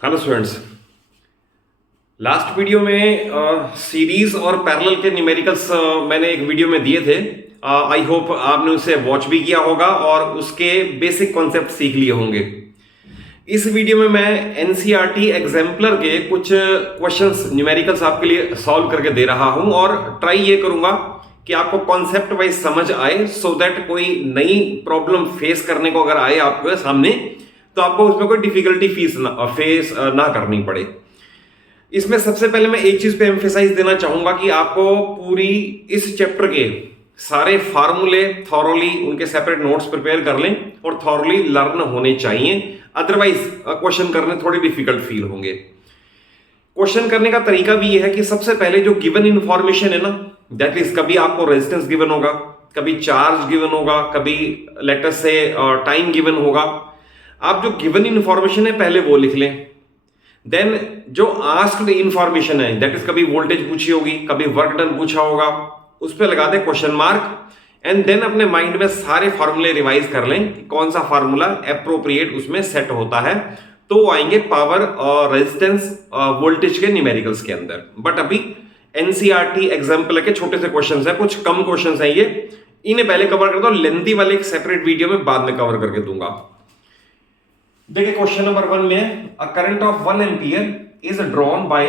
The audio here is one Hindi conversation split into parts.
Hello students. लास्ट वीडियो में सीरीज और पैरेलल के न्यूमेरिकल्स मैंने एक वीडियो में दिए थे। आई होप आपने उसे वॉच भी किया होगा और उसके बेसिक कॉन्सेप्ट सीख लिए होंगे। इस वीडियो में मैं एनसीईआरटी एग्जाम्पलर के कुछ क्वेश्चंस न्यूमेरिकल्स आपके लिए सॉल्व करके दे रहा हूं और ट्राई ये करूंगा कि आपको कॉन्सेप्ट वाइज समझ आए, सो दैट कोई नई प्रॉब्लम फेस करने को अगर आए आपके सामने तो आपको उसमें कोई डिफिकल्टी फेस ना करनी पड़े। इसमें सबसे पहले मैं एक चीज पे एम्फेसाइज देना चाहूंगा कि आपको पूरी इस चैप्टर के सारे फार्मूले थॉरोली उनके सेपरेट नोट्स प्रिपेयर कर लें और थॉरोली लर्न होने चाहिए, अदरवाइज क्वेश्चन करने थोड़े डिफिकल्ट फील होंगे। क्वेश्चन करने का तरीका भी यह है कि सबसे पहले जो गिवन इंफॉर्मेशन है ना, दैट इज कभी आपको रेजिस्टेंस गिवन होगा, कभी चार्ज गिवन होगा, कभी लेटर से टाइम गिवन होगा। आप जो गिवन इंफॉर्मेशन है पहले वो लिख लें। देन जो आस्क्ड इंफॉर्मेशन है, दैट इज कभी वोल्टेज पूछी होगी, कभी वर्क डन पूछा होगा, उस पर लगा दे क्वेश्चन मार्क एंड देन अपने माइंड में सारे फार्मूले रिवाइज कर लें कि कौन सा फार्मूला एप्रोप्रिएट उसमें सेट होता है, तो वो आएंगे पावर और रेजिस्टेंस वोल्टेज के न्यूमेरिकल्स के अंदर। बट अभी एनसीईआरटी एग्जाम्पल के छोटे से क्वेश्चंस हैं, कुछ कम क्वेश्चंस हैं, ये इन्हें पहले कवर करता हूं, लेंथी वाले एक सेपरेट वीडियो में बाद में कवर करके दूंगा। देखिए क्वेश्चन नंबर 1 में a current of 1 ampere is drawn by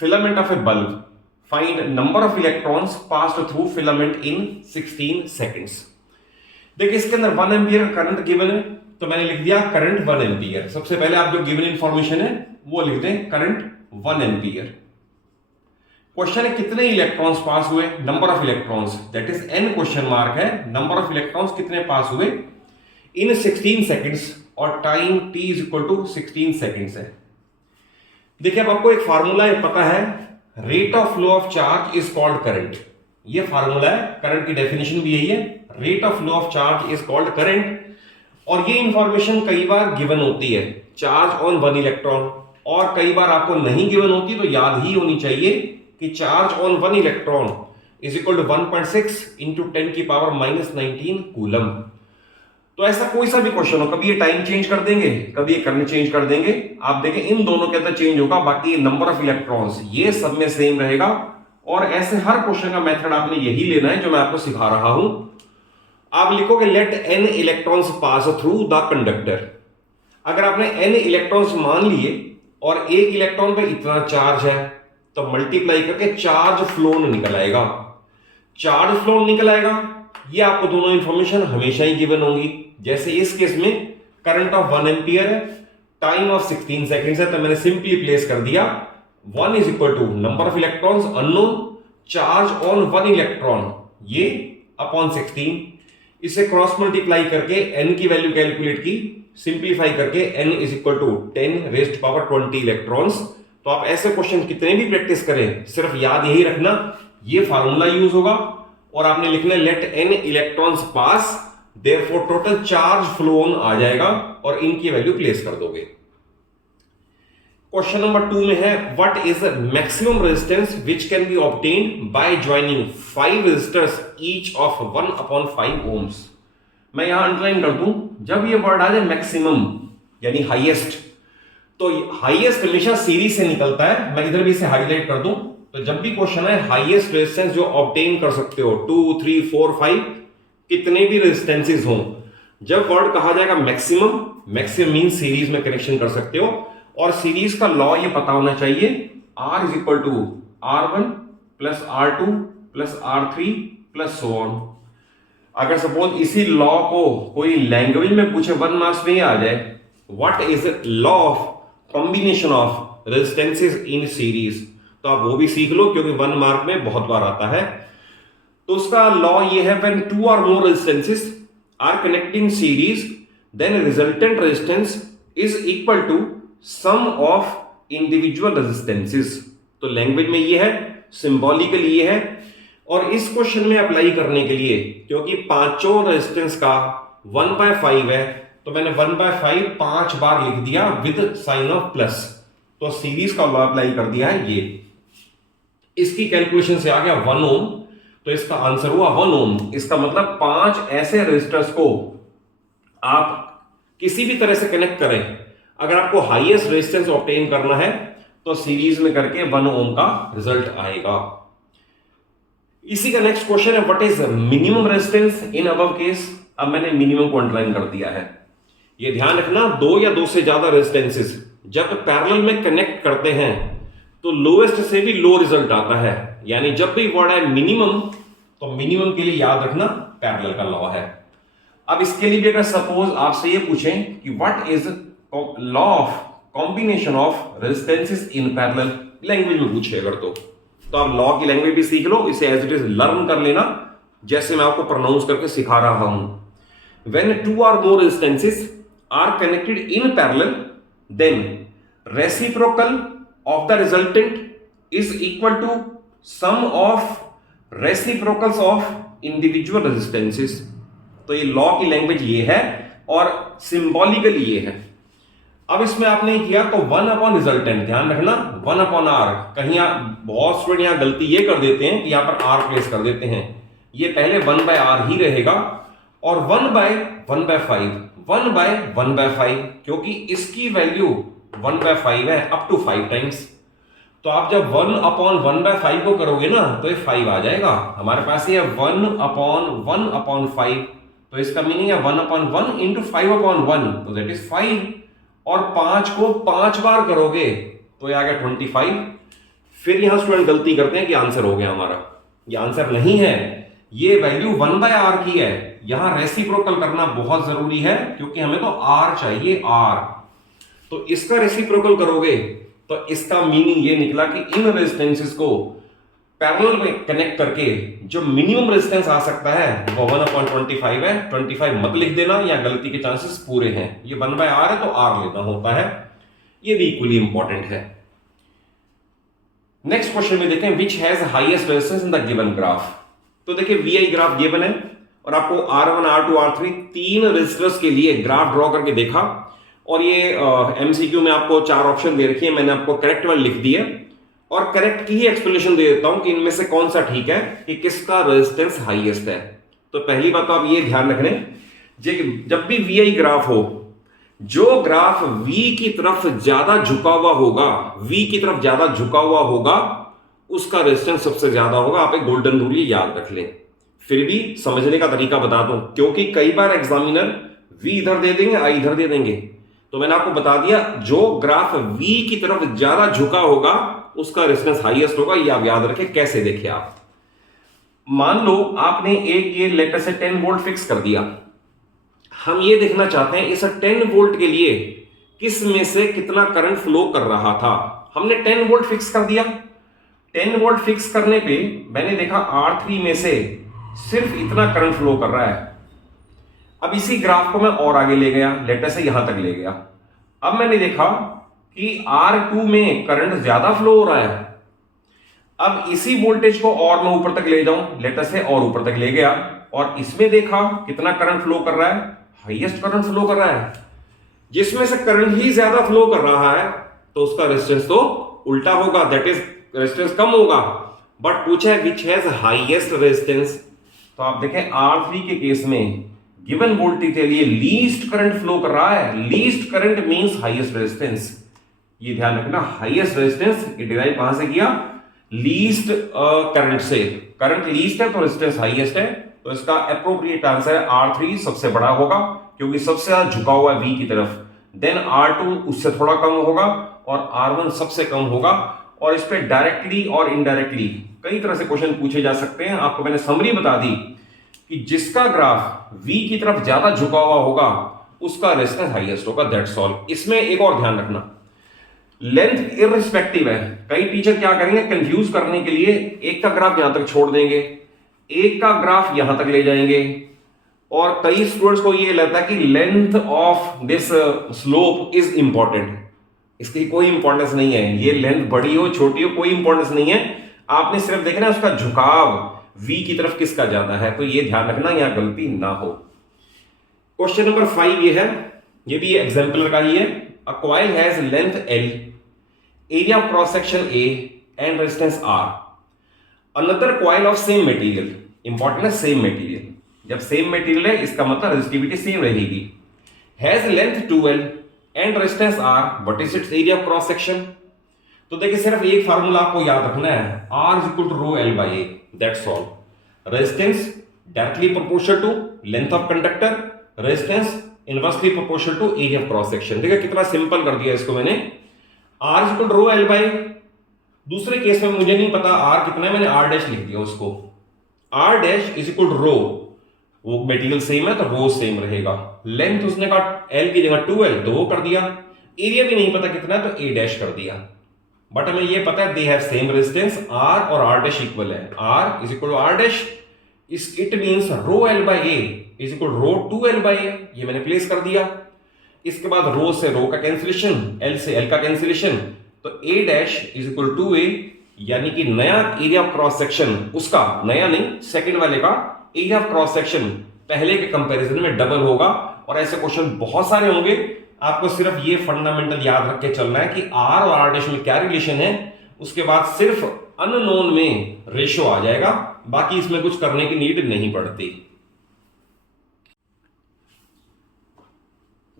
filament of A bulb, find number of electrons passed through filament in 16 seconds. देखिए इसके अंदर 1 एम्पियर करंट गिवन है, तो मैंने लिख दिया करंट 1 एम्पियर। सबसे पहले आप जो गिवन इंफॉर्मेशन है वो लिख दें करंट 1 एम्पियर। क्वेश्चन है कितने इलेक्ट्रॉन्स पास हुए, number of electrons, that is an question mark है, नंबर ऑफ इलेक्ट्रॉन्स कितने पास हुए इन 16 सेकंड्स और time t is equal to 16 seconds है। देखिए अब आपको एक फार्मूला पता है, rate of flow of charge is called current. ये फार्मूला है, करंट की डेफिनेशन भी यही है, rate of flow of charge is called current. और ये इंफॉर्मेशन कई बार गिवन होती है, चार्ज ऑन 1 इलेक्ट्रॉन, और कई बार आपको नहीं गिवन होती, तो याद ही होनी चाहिए कि charge on 1 electron is equal to 1.6 into 10 की पावर -19 कूलम। तो ऐसा कोई सा भी क्वेश्चन हो, कभी ये टाइम चेंज कर देंगे, कभी ये करंट चेंज कर देंगे, आप देखें इन दोनों के अंदर चेंज होगा, बाकी नंबर ऑफ इलेक्ट्रॉन्स ये सब में सेम रहेगा। और ऐसे हर क्वेश्चन का मेथड आपने यही लेना है जो मैं आपको सिखा रहा हूं। आप लिखोगे let n electrons pass through the conductor. अगर आपने n इलेक्ट्रॉन्स मान लिए और एक इलेक्ट्रॉन पे इतना चार्ज है, तो मल्टीप्लाई करके चार्ज फ्लोन निकल आएगा। चार्ज फ्लोन निकल आएगा, ये आपको दोनों इंफॉर्मेशन हमेशा ही गिवन होंगी। जैसे इस केस में करंट ऑफ 1 एम्पियर है, टाइम ऑफ 16 सेकंड्स है, तो मैंने सिंपली प्लेस कर दिया 1 is equal to number of electrons unknown, charge on 1 electron ये अपॉन 16। इसे क्रॉस मल्टीप्लाई करके n की वैल्यू कैलकुलेट की, सिंप्लीफाई करके n is equal to 10 raised power 20 electrons. तो आप ऐसे क्वेश्चन कितने भी प्रैक्टिस करें, सिर्फ याद यही रखना ये फार्मूला यूज होगा और आपने लिखना let n electrons pass, therefore total charge flow on आ जाएगा और इनकी वैल्यू प्लेस कर दोगे। क्वेश्चन नंबर 2 में है what is the maximum resistance which can be obtained by joining 5 resistors each of 1/5 ohms. मैं यहां अंडरलाइन कर दूं, जब ये वर्ड आ जाए मैक्सिमम यानी हाईएस्ट, तो हाईएस्ट हमेशा सीरीज से निकलता है। मैं इधर भी इसे हाईलाइट कर दूं, तो जब भी क्वेश्चन है हाईएस्ट रेजिस्टेंस जो ऑब्टेन कर सकते हो 2, 3, 4, 5 कितने भी रेजिस्टेंसेस हों, जब वर्ड कहा जाएगा मैक्सिमम, मैक्सिमम मीन सीरीज में कनेक्शन कर सकते हो। और सीरीज का लॉ ये पता होना चाहिए, R is equal to R1 plus R2 plus R3 plus so on. अगर सपोज इसी लॉ को कोई लैंग्वेज में पूछे 1 मार्क्स में ही आ जाए, what is law of combination of resistances in series, तो आप वो भी सीख लो क्योंकि 1 मार्क में बहुत बार आता है। तो उसका लॉ ये है, व्हेन 2 और more resistances are connecting series then resultant resistance is equal to sum of individual resistances. तो लैंग्वेज में ये है, सिंबॉलिकली ये है। और इस क्वेश्चन में अप्लाई करने के लिए, क्योंकि पांचों रेजिस्टेंस का 1/5 है, तो मैंने 1/5 5 बार लिख दिया विद साइन ऑफ प्लस, तो सीरीज का लॉ अप्लाई कर दिया है ये। इसकी कैलकुलेशन से आ गया 1 ओम, तो इसका आंसर हुआ 1 ओम। इसका मतलब 5 ऐसे रेजिस्टर्स को आप किसी भी तरह से कनेक्ट करें, अगर आपको हाईएस्ट रेजिस्टेंस ऑब्टेन करना है तो सीरीज में करके 1 ओम का रिजल्ट आएगा। इसी का नेक्स्ट क्वेश्चन है, what is minimum resistance in above case. अब मैंने मिनिमम को अंडरलाइन कर दिया है। ये ध्यान रखना, 2 या 2 से ज्यादा रेजिस्टेंसेस जब पैरेलल में कनेक्ट करते हैं तो लोएस्ट से भी लो रिजल्ट आता है। यानी जब भी वर्ड है मिनिमम, तो मिनिमम के लिए याद रखना पैरेलल का लॉ है। अब इसके लिए भी अगर सपोज आपसे ये पूछें कि what is law of combination of resistances in parallel, language में पूछे अगर तो आप लॉ की लैंग्वेज भी सीख लो, इसे एज इट इज लर्न कर लेना, जैसे मैं आपको प्रोनाउंस करके सिखा रहा हूं। When 2 or more resistances are connected in parallel, then reciprocal of the resultant is equal to sum of reciprocals of individual resistances. तो ये लॉ की लैंग्वेज ये है और सिंबॉलिकल ये है। अब इसमें आपने किया तो 1 अपॉन रिजल्टेंट, ध्यान रखना 1 अपॉन आर। कहीं बहुत स्टूडेंट यहां गलती ये कर देते हैं कि यहां पर आर प्लेस कर देते हैं, ये पहले 1 बाय आर ही रहेगा और 1 बाय 1/5, 1 बाय 1/5, क्योंकि इसकी वैल्यू 1/5 है अप टू 5 टाइम्स। तो आप जब 1 अपॉन 1/5 को करोगे ना तो ये 5 आ जाएगा। हमारे पास ये 1 अपॉन 1 अपॉन 5, तो इसका मीनिंग है 1 अपॉन 1 इंटू 5 अपॉन 1, तो दैट इज 5। और 5 को 5 बार करोगे तो ये आ गया 25। फिर यहां स्टूडेंट गलती करते हैं कि आंसर हो गया हमारा, ये आंसर नहीं है, ये वैल्यू 1 बाय आर की है। यहां रेसिप्रोकल करना बहुत जरूरी है क्योंकि हमें तो आर चाहिए, आर। तो इसका रेसिप्रोकल करोगे तो इसका मीनिंग ये निकला कि इन रेजिस्टेंसेस को पैरेलल में कनेक्ट करके जो मिनिमम रेजिस्टेंस आ सकता है वो 1/25 है। 25 मत लिख देना, या गलती के चांसेस पूरे हैं। ये 1 बाय आर है तो आर लेना होता है, ये भी इक्वली इंपॉर्टेंट है। नेक्स्ट क्वेश्चन में देखें, which has highest resistance in the given graph. तो देखिए वीआई ग्राफ गिवन है और आपको R1, R2, R3 तीन रेजिस्टर्स के लिए ग्राफ ड्रॉ करके देखा, और ये एमसीक्यू में आपको 4 ऑप्शन दे रखी है, मैंने आपको करेक्ट वाली लिख दी है और करेक्ट की ही एक्सप्लेनेशन दे देता हूं कि इनमें से कौन सा ठीक है, कि किसका रेजिस्टेंस हाईएस्ट है। तो पहली बात तो आप ये ध्यान रखने, जब भी वीआई ग्राफ हो, जो ग्राफ V की तरफ ज्यादा झुका हुआ होगा, V की तरफ ज्यादा झुका हुआ होगा, उसका रेजिस्टेंस सबसे ज्यादा होगा। आप एक गोल्डन रूल याद रख लें। फिर भी समझने का तरीका बता दूं, क्योंकि कई बार एग्जामिनर V इधर दे देंगे, I इधर दे देंगे, तो मैंने आपको बता दिया जो ग्राफ V की तरफ ज्यादा झुका होगा उसका रेजिस्टेंस हाईएस्ट होगा। ये आप याद रखें। कैसे देखिए आप, मान लो आपने एक ये लेटर से 10 वोल्ट फिक्स कर दिया, हम ये देखना चाहते हैं इस 10 वोल्ट के लिए किस में से कितना करंट फ्लो कर रहा था। हमने 10 वोल्ट फिक्स कर दिया। 10 वोल्ट फिक्स करने पे मैंने देखा R3 में से सिर्फ इतना करंट फ्लो कर रहा है। अब इसी ग्राफ को मैं और आगे ले गया, लेटर से यहां तक ले गया। अब मैंने देखा कि R2 में करंट ज्यादा फ्लो हो रहा है। अब इसी वोल्टेज को और मैं ऊपर तक ले जाऊं, लेटर से और ऊपर तक ले गया, और इसमें देखा कितना करंट फ्लो कर रहा है, हाईएस्ट करंट फ्लो कर रहा है। जिसमें से करंट ही ज्यादा फ्लो कर रहा है तो उसका रेजिस्टेंस तो उल्टा होगा, दैट इज रेजिस्टेंस कम होगा। बट पूछा है विच हैज हाईएस्ट रेजिस्टेंस, तो आप देखें R3 के केस में गिवन वोल्टेज के लिए लीस्ट करंट फ्लो कर रहा है। Least current means highest resistance. ये ध्यान रखना, हाईएस्ट रेजिस्टेंस ये डिराइव कहां से किया, लीस्ट करंट से। करंट लीस्ट है तो रेजिस्टेंस हाईएस्ट है, तो इसका एप्रोप्रिएट आंसर है R3 सबसे बड़ा होगा, क्योंकि सबसे ज्यादा झुका हुआ है V की तरफ। देन R2 उससे थोड़ा कम होगा और R1 सबसे कम होगा। और इस पे डायरेक्टली और इनडायरेक्टली कई तरह से क्वेश्चन पूछे जा सकते हैं। आपको मैंने समरी बता दी कि जिसका ग्राफ V की तरफ ज्यादा झुका हुआ होगा उसका रेजिस्टेंस हाईएस्ट होगा, दैट्स ऑल। इसमें एक और ध्यान रखना, लेंथ इररिस्पेक्टिव है। कई टीचर क्या करेंगे, कंफ्यूज करने के लिए एक का ग्राफ यहां तक छोड़ देंगे, एक का ग्राफ यहां तक ले जाएंगे, और कई स्टूडेंट्स को ये लगता है कि length of this slope is important. इसकी कोई इंपॉर्टेंस नहीं है, ये लेंथ बड़ी हो छोटी हो कोई इंपॉर्टेंस नहीं है। आपने सिर्फ देखना है उसका झुकाव V की तरफ किसका ज्यादा है, तो ये ध्यान रखना, यहां गलती ना हो। क्वेश्चन नंबर 5 ये है, ये भी एग्जाम्पलर का ही है। A coil has length L, area of cross section A and resistance R। Another coil of same material, important है सेम मटेरियल। जब सेम मटेरियल है इसका मतलब रेजिस्टिविटी सेम रहेगी। Has length 2L and resistance R, what is its area of cross section? तो देखिए सिर्फ एक फार्मूला आपको याद रखना है, R is equal to rho L by A, that's all. Resistance directly proportional to length of conductor, resistance inversely proportional to area of cross section. देखिए कितना सिंपल कर दिया इसको मैंने, R is equal to rho L by. दूसरे केस में मुझे नहीं पता आर कितना है, मैंने आर डैश लिख दिया उसको, R dash is equal to rho, वो मटेरियल सेम है तो रो सेम रहेगा। लेंथ उसने कहा एल की जगह 2l तो वो कर दिया, एरिया भी नहीं पता कितना है तो ए डैश कर दिया। बट हमें ये पता है they have same resistance, R और आर डैश इक्वल है, R is equal to R dash, it means rho L by A is equal rho 2l by A, ये मैंने प्लेस कर दिया। इसके बाद रो से रो का कैंसिलेशन, एल से एल का कैंसिलेशन, तो ए डैश इज इक्वल टू ए, यानी कि नया एरिया ऑफ क्रॉस सेक्शन उसका, नया नहीं सेकंड वाले का एरिया ऑफ क्रॉस सेक्शन पहले के कंपैरिजन में डबल होगा। और ऐसे क्वेश्चन बहुत सारे होंगे, आपको सिर्फ ये फंडामेंटल याद रख के चलना है कि आर और आर डैश में क्या रिलेशन है, उसके बाद सिर्फ अननोन में रेशो आ जाएगा, बाकी इसमें कुछ करने की नीड नहीं पड़ती।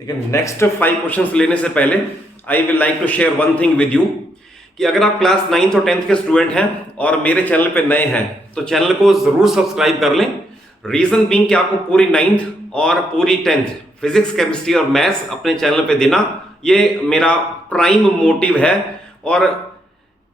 लेकिन नेक्स्ट 5 क्वेश्चंस लेने से पहले I will like to share one thing with you, कि अगर आप क्लास 9th और 10th के स्टूडेंट हैं और मेरे चैनल पे नए हैं तो चैनल को जरूर सब्सक्राइब कर लें। रीजन बीइंग कि आपको पूरी 9th और पूरी 10th फिजिक्स, केमिस्ट्री और मैथ्स अपने चैनल पे देना, ये मेरा प्राइम मोटिव है। और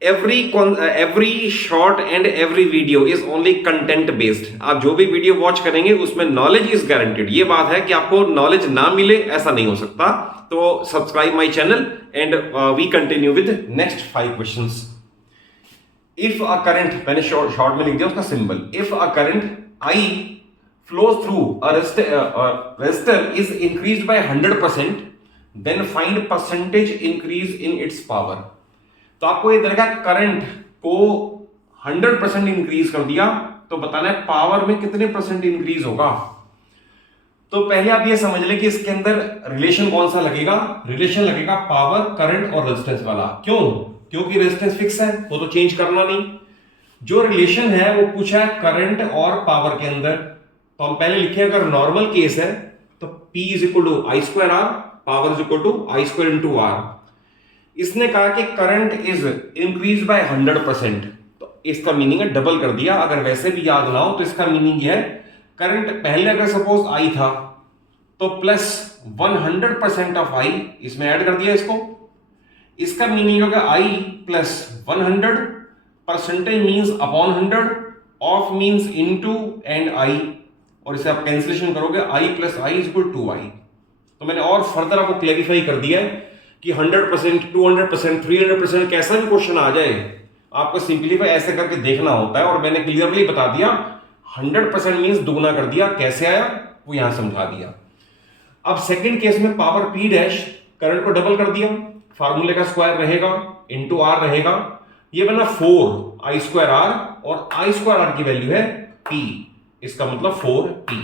every short and every video is only content based. आप जो भी वीडियो वॉच करेंगे उसमें नॉलेज इज गारंटेड। ये बात है कि आपको नॉलेज ना मिले ऐसा नहीं हो सकता। तो subscribe my channel and we continue with next 5 questions. If a current, मैंने शॉर्ट में लिख दिया उसका symbol, if a current I flows through a resistor is increased by 100%, then find percentage increase in its power। तो आपको ये दरगा करंट को 100% इंक्रीज कर दिया तो बताना है पावर में कितने परसेंट इंक्रीज होगा। तो पहले आप ये समझ लें कि इसके अंदर रिलेशन कौन सा लगेगा, रिलेशन लगेगा पावर, करंट और रेजिस्टेंस वाला। क्यों? क्योंकि रेजिस्टेंस फिक्स है, वो तो चेंज करना नहीं। जो रिलेशन है वो पूछा है करंट और पावर के अंदर, तो हम पहले लिखे अगर नॉर्मल केस है तो P is equal to I square R, power is equal to I square into R. इसने कहा कि करंट इज इंक्रीज बाय 100%, तो इसका मीनिंग है डबल कर दिया। अगर वैसे भी याद ना हो तो इसका मीनिंग यह है करंट पहले अगर सपोज आई था तो प्लस 100% ऑफ आई इसमें ऐड कर दिया इसको, इसका मीनिंग होगा I plus 100, percentage means upon 100, of means into and I, और इसे आप कैंसिलेशन करोगे I plus I is equal to I. तो मैंने और फर्दर आपको क्लैरिफाई कर दिया है कि 100%, 200%, 300% कैसा भी क्वेश्चन आ जाए आपको सिंपलीफाई ऐसे करके देखना होता है। और मैंने क्लियरली बता दिया 100% मींस दुगना कर दिया, कैसे आया वो यहां समझा दिया। अब सेकंड केस में पावर P डैश, करंट को डबल कर दिया, फार्मूले का स्क्वायर रहेगा इंटू आर रहेगा, ये बना 4 आई स्क्वायर आर, और आई स्क्वायर आर की वैल्यू है P, इसका मतलब 4P।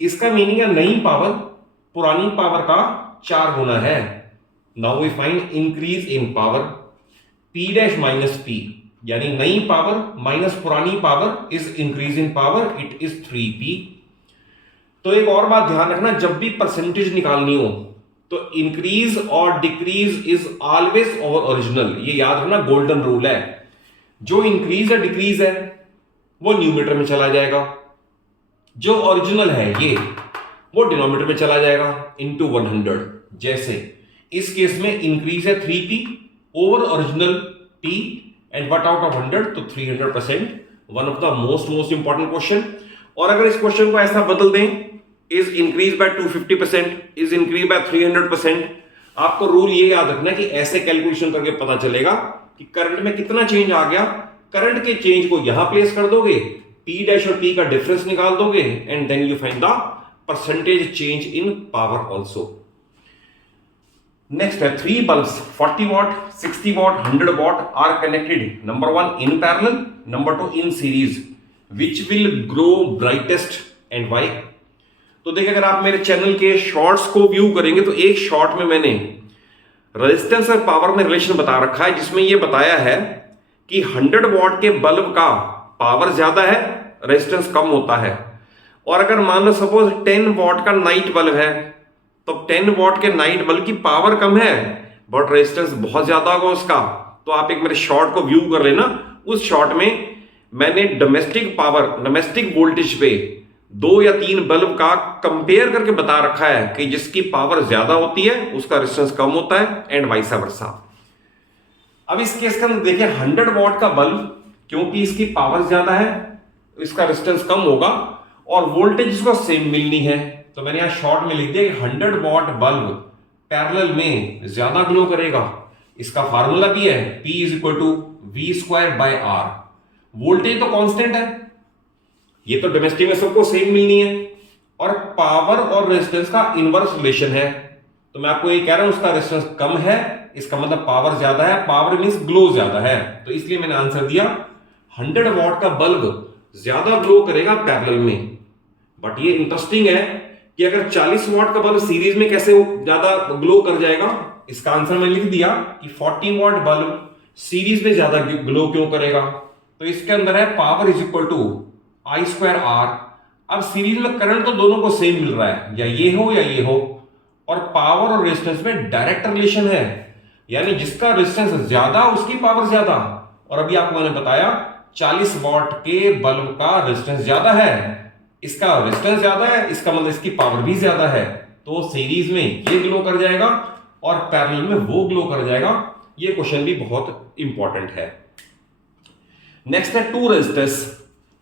इसका मीनिंग है नई पावर पुरानी पावर का 4 गुना है। Now we find increase in power, P dash minus P, यानी नई पावर माइनस पुरानी power is increase in power, it is 3P। तो एक और बात ध्यान रखना, जब भी परसेंटेज निकालनी हो तो इंक्रीज और decrease is always over original, ये याद रखना, गोल्डन रूल है। जो इंक्रीज है डिक्रीज है वो न्यूमरेटर में चला जाएगा, जो ओरिजिनल है ये वो डिनोमिनेटर में चला जाएगा इनटू 100। जैसे इस केस में इंक्रीज है 3P over original P and what out of 100, तो 300%, one of the most important question. और अगर इस क्वेश्चन को ऐसा बदल दें, is increase by 250%, is increase by 300%, आपको रूल ये याद रखना है कि ऐसे कैलकुलेशन करके पता चलेगा कि करंट में कितना चेंज आ गया। करंट के चेंज को यहां प्लेस कर दोगे, P डैश और P का डिफरेंस निकाल दोगे, and then you find the percentage change in power also. Next है 3 bulbs 40 watt, 60 watt, 100 watt are connected, number 1 in parallel, number 2 in series, which will grow brightest and why. तो देखिए अगर आप मेरे चैनल के शॉर्ट्स को व्यू करेंगे तो एक शॉर्ट में मैंने रेजिस्टेंस और पावर में रिलेशन बता रखा है, जिसमें यह बताया है कि 100 वॉट के बल्ब का पावर ज्यादा है, रेजिस्टेंस कम होता है। और अगर मान लो सपोज 10 वॉट का नाइट बल्ब है तो 10 वॉट के नाइट बल्ब की पावर कम है बट रेजिस्टेंस बहुत ज्यादा होगा उसका। तो आप एक मेरे शॉर्ट को व्यू कर लेना। उस शॉर्ट में मैंने डोमेस्टिक वोल्टेज पे 2 या 3 बल्ब का कंपेयर करके बता रखा है कि जिसकी पावर ज्यादा होती है उसका रेजिस्टेंस कम होता है एंड वाइस वर्सा। अब इस केस के अंदर देखिए 100 वॉट का बल्ब, क्योंकि इसकी पावर ज्यादा है इसका रेजिस्टेंस कम होगा और वोल्टेज इसको सेम मिलनी है। तो मैंने यहां शॉर्ट में लिख दिया 100 वॉट बल्ब पैरेलल में ज्यादा ग्लो करेगा। इसका फार्मूला भी है P = V²/R। वोल्टेज तो कांस्टेंट है, ये तो डोमेस्टिक में सबको सेम मिलनी है और पावर और रेजिस्टेंस का इनवर्स रिलेशन है। तो मैं आपको ये कह रहा हूं उसका रेजिस्टेंस कम है, इसका मतलब पावर ज्यादा है, पावर मींस ग्लो ज्यादा है। तो इसलिए मैंने आंसर दिया 100 वॉट का बल्ब ज्यादा ग्लो करेगा पैरेलल में। बट ये इंटरेस्टिंग है कि अगर 40 वॉट का बल्ब सीरीज में कैसे ज्यादा ग्लो कर जाएगा। इसका आंसर मैंने लिख दिया कि 40 वॉट बल्ब सीरीज में ज्यादा ग्लो क्यों करेगा। तो इसके अंदर है पावर = I²R। अब सीरीज में करंट तो दोनों को सेम मिल रहा है, या ये हो और पावर और रेजिस्टेंस में डायरेक्ट रिलेशन है, यानी जिसका रेजिस्टेंस ज्यादा उसकी पावर ज्यादा। और अभी आपको मैंने बताया 40 वॉट के बल्ब का रेजिस्टेंस ज्यादा है, इसका रेजिस्टेंस ज्यादा है, इसका मतलब इसकी पावर भी ज्यादा है। तो सीरीज में ये ग्लो कर जाएगा और पैरेलल में वो ग्लो कर जाएगा। ये क्वेश्चन भी बहुत इंपॉर्टेंट है। नेक्स्ट है 2 resistors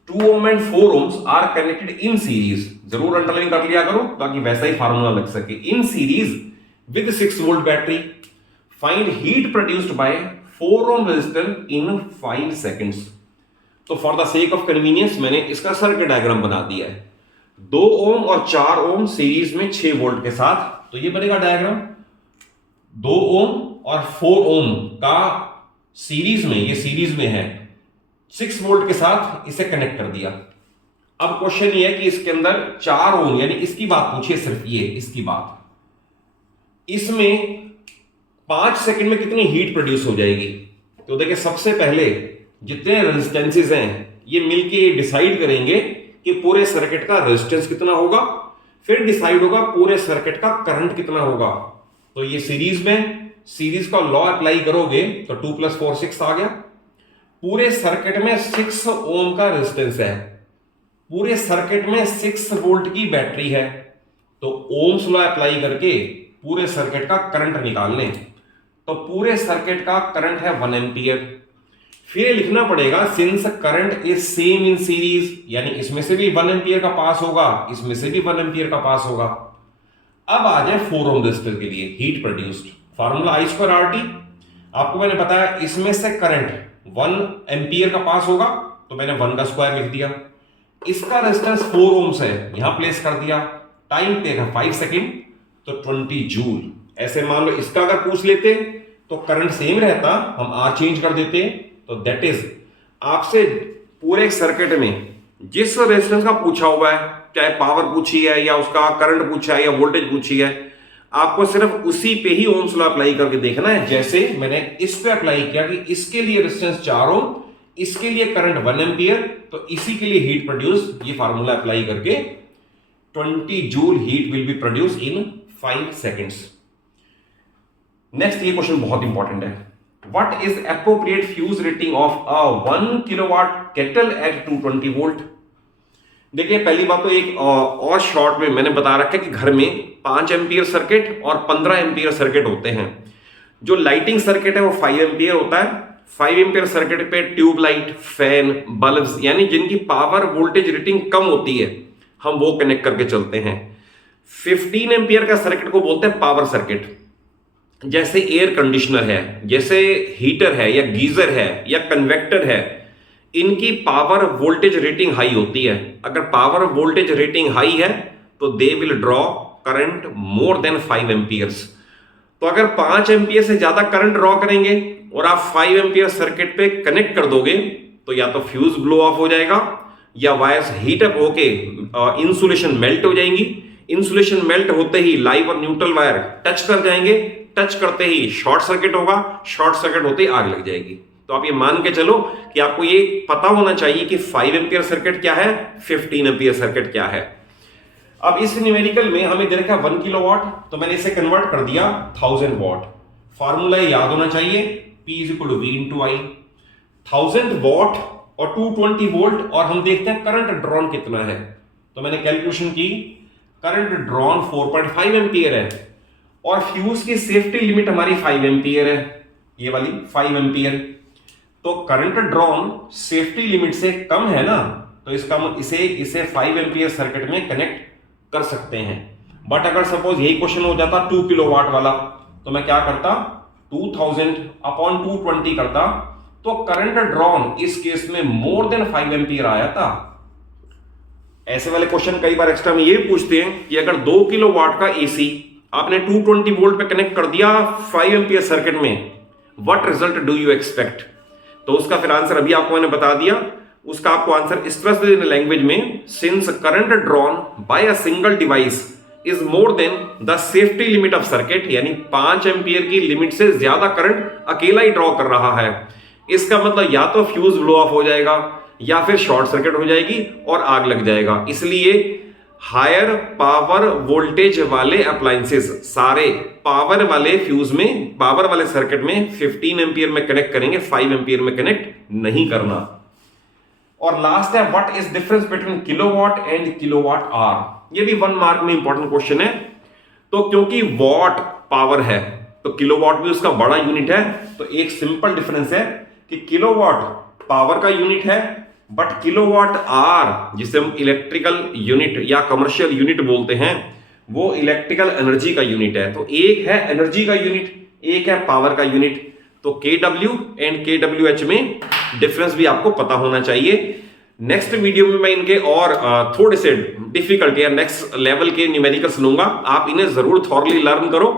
2 ohm and 4 ohms are connected in series. जरूर अंडरलाइन कर लिया करो ताकि वैसा ही फार्मूला लग सके। In series with 6 volt battery find heat produced by 4 ohm resistor in 5 seconds. तो for the sake of convenience मैंने इसका सर्किट डायग्राम बना दिया है। 2 ohm और 4 ohm सीरीज में 6 वोल्ट के साथ, तो ये बनेगा डायग्राम। 2 ohm और 4 ohm का सीरीज में, ये सीरीज में है, 6 वोल्ट के साथ इसे कनेक्ट कर दिया। अब क्वेश्चन ये है कि इसके अंदर 4 ओम, यानी इसकी बात पूछिए, सिर्फ ये इसकी बात, इसमें 5 सेकंड में कितनी हीट प्रोड्यूस हो जाएगी। तो देखिए सबसे पहले जितने रेजिस्टेंसेस हैं ये मिलके डिसाइड करेंगे कि पूरे सर्किट का रेजिस्टेंस कितना होगा, फिर डिसाइड होगा पूरे सर्किट का करंट कितना होगा। तो ये सीरीज में, सीरीज का लॉ अप्लाई करोगे तो 2 + 4 6 आ गया। पूरे सर्किट में 6 ओम का रेजिस्टेंस है, पूरे सर्किट में 6 वोल्ट की बैटरी है। तो ओम्स लॉ अप्लाई करके पूरे सर्किट का करंट निकाल लें। तो पूरे सर्किट का करंट है 1 एम्पियर। फिर लिखना पड़ेगा since current is same in series, यानी इसमें से भी 1 एम्पियर का पास होगा, इसमें से भी 1 एम्पियर का पास होगा। अब आ जाए 4 ओम रेजिस्टर के लिए हीट प्रोड्यूस्ड, फार्मूला I²RT। आपको मैंने बताया इसमें से करंट 1 एम्पियर का पास होगा, तो मैंने 1 का स्क्वायर लिख दिया। इसका रेजिस्टेंस 4 ओम्स है, यहां प्लेस कर दिया। टाइम टेक है 5 सेकेंड, तो 20 जूल। ऐसे मान लो इसका अगर पूछ लेते तो करंट सेम रहता, हम आर चेंज कर देते। तो दैट इज आपसे पूरे सर्किट में जिस रेजिस्टेंस का पूछा हुआ है, चाहे पावर पूछी है या उसका करंट पूछा है या वोल्टेज पूछी है, आपको सिर्फ उसी पे ही ओम्स लॉ अप्लाई करके देखना है। जैसे मैंने इस पे अप्लाई किया कि इसके लिए रेजिस्टेंस 4 ओम, इसके लिए करंट 1 एम्पियर, तो इसी के लिए हीट प्रोड्यूस, ये फार्मूला अप्लाई करके 20 joule heat will be produce in 5 seconds. Next ये क्वेश्चन बहुत इंपॉर्टेंट है। What is appropriate fuse rating of a 1 kilowatt kettle at 220 volt. देखिए पहली बात तो एक और शॉर्ट में मैंने बता रखा है कि घर में 5 एम्पियर सर्किट और 15 एम्पियर सर्किट होते हैं। जो लाइटिंग सर्किट है वो 5 एम्पियर होता है। 5 एम्पियर सर्किट पे ट्यूबलाइट, फैन, बल्ब्स, यानी जिनकी पावर वोल्टेज रेटिंग कम होती है, हम वो कनेक्ट करके चलते हैं। 15 एम्पियर का सर्किट को बोलते हैं पावर सर्किट। जैसे एयर कंडीशनर है, जैसे हीटर है या गीजर है या कन्वेक्टर है, इनकी पावर वोल्टेज रेटिंग हाई होती है। अगर पावर वोल्टेज रेटिंग हाई है तो they will draw current more than 5 amperes. तो अगर 5 एम्पियर से ज्यादा करंट ड्रॉ करेंगे और आप 5 एम्पियर सर्किट पे कनेक्ट कर दोगे तो या तो फ्यूज ब्लो ऑफ हो जाएगा या वायर्स हीट अप होके इंसुलेशन मेल्ट हो जाएंगी। इंसुलेशन मेल्ट होते ही लाइव और न्यूट्रल वायर टच कर जाएंगे, टच करते ही शॉर्ट सर्किट होगा, शॉर्ट सर्किट होते ही आग लग जाएगी। तो आप ये मान के चलो कि आपको ये पता होना चाहिए कि 5 एम्पियर सर्किट क्या है, 15 एम्पियर सर्किट क्या है। अब इस न्यूमेरिकल में हमें दे रखा है 1 किलोवाट, तो मैंने इसे कन्वर्ट कर दिया 1000 वॉट। फॉर्मूला याद होना चाहिए, P = V × I। 1000 वॉट और 220 वोल्ट, और हम देखते हैं करंट ड्रॉन कितना है। तो मैंने कैलकुलेशन की, करंट ड्रॉन 4.5 एम्पियर है और फ्यूज की सेफ्टी लिमिट हमारी 5 एम्पियर है, ये वाली 5 एम्पियर। तो करंट ड्रॉन सेफ्टी लिमिट से कम है ना, तो इसका इसे 5 एम्पियर सर्किट में कनेक्ट कर सकते हैं। बट अगर सपोज यही क्वेश्चन हो जाता 2 किलोवाट वाला, तो मैं क्या करता, 2000/220 करता, तो करंट ड्रॉन इस केस में मोर देन 5 एम्पियर आया था। ऐसे वाले क्वेश्चन कई बार एक्स्ट्रा में ये पूछते हैं कि अगर 2 किलोवाट का एसी आपने 220 वोल्ट पे कनेक्ट कर दिया 5 एम्पियर सर्किट में, what result do you expect. तो उसका फिर आंसर अभी आपको मैंने बता दिया। उसका आपको आंसर इस तरह से लैंग्वेज में, since current drawn by a single device is more than the safety limit of circuit, यानी 5 एम्पियर की लिमिट से ज्यादा करंट अकेला ही ड्रॉ कर रहा है। इसका मतलब या तो फ्यूज ब्लो ऑफ हो जाएगा या फिर शॉर्ट सर्किट हो जाएगी और आग लग जाएगा। इसलिए हायर पावर वोल्टेज वाले अप्लायंसेस सारे पावर वाले फ्यूज में, पावर वाले सर्किट में 15 एम्पियर में कनेक्ट करेंगे, 5 एम्पियर में कनेक्ट नहीं करना। और लास्ट है, what is difference between kilowatt and kilowatt hour. ये भी 1 मार्क में इंपॉर्टेंट क्वेश्चन है। तो क्योंकि वॉट पावर है तो किलोवाट भी उसका बड़ा यूनिट है, तो एक सिंपल डिफरेंस है कि किलोवाट पावर का यूनिट है, बट किलोवाट आवर जिसे हम इलेक्ट्रिकल यूनिट या कमर्शियल यूनिट बोलते हैं, वो इलेक्ट्रिकल एनर्जी का यूनिट है। तो एक है एनर्जी का यूनिट, एक है पावर का यूनिट। तो KW एंड KWH में डिफरेंस भी आपको पता होना चाहिए। नेक्स्ट वीडियो में मैं इनके और थोड़े से डिफिकल्ट या नेक्स्ट लेवल के न्यूमेरिकल्स लूंगा। आप इन्हें जरूर थॉरली लर्न करो,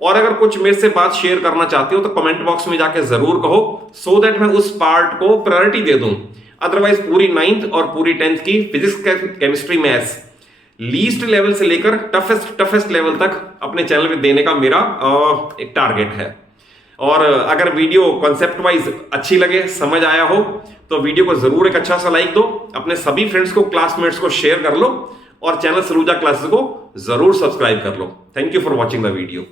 और अगर कुछ मेरे से बात शेयर करना चाहते हो तो कमेंट बॉक्स में जाके जरूर कहो, सो दैट मैं उस पार्ट को प्रायोरिटी दे दूं। अदरवाइज पूरी 9th और पूरी 10th की physics, chemistry, maths least level से लेकर टफेस्ट लेवल तक अपने चैनल पे देने का मेरा एक टारगेट है। और अगर वीडियो कॉन्सेप्ट वाइज अच्छी लगे, समझ आया हो, तो वीडियो को जरूर एक अच्छा सा लाइक दो, अपने सभी फ्रेंड्स को, क्लासमेट्स को शेयर कर लो, और चैनल सलूजा क्लासेस को जरूर सब्सक्राइब कर लो। Thank you for watching the video.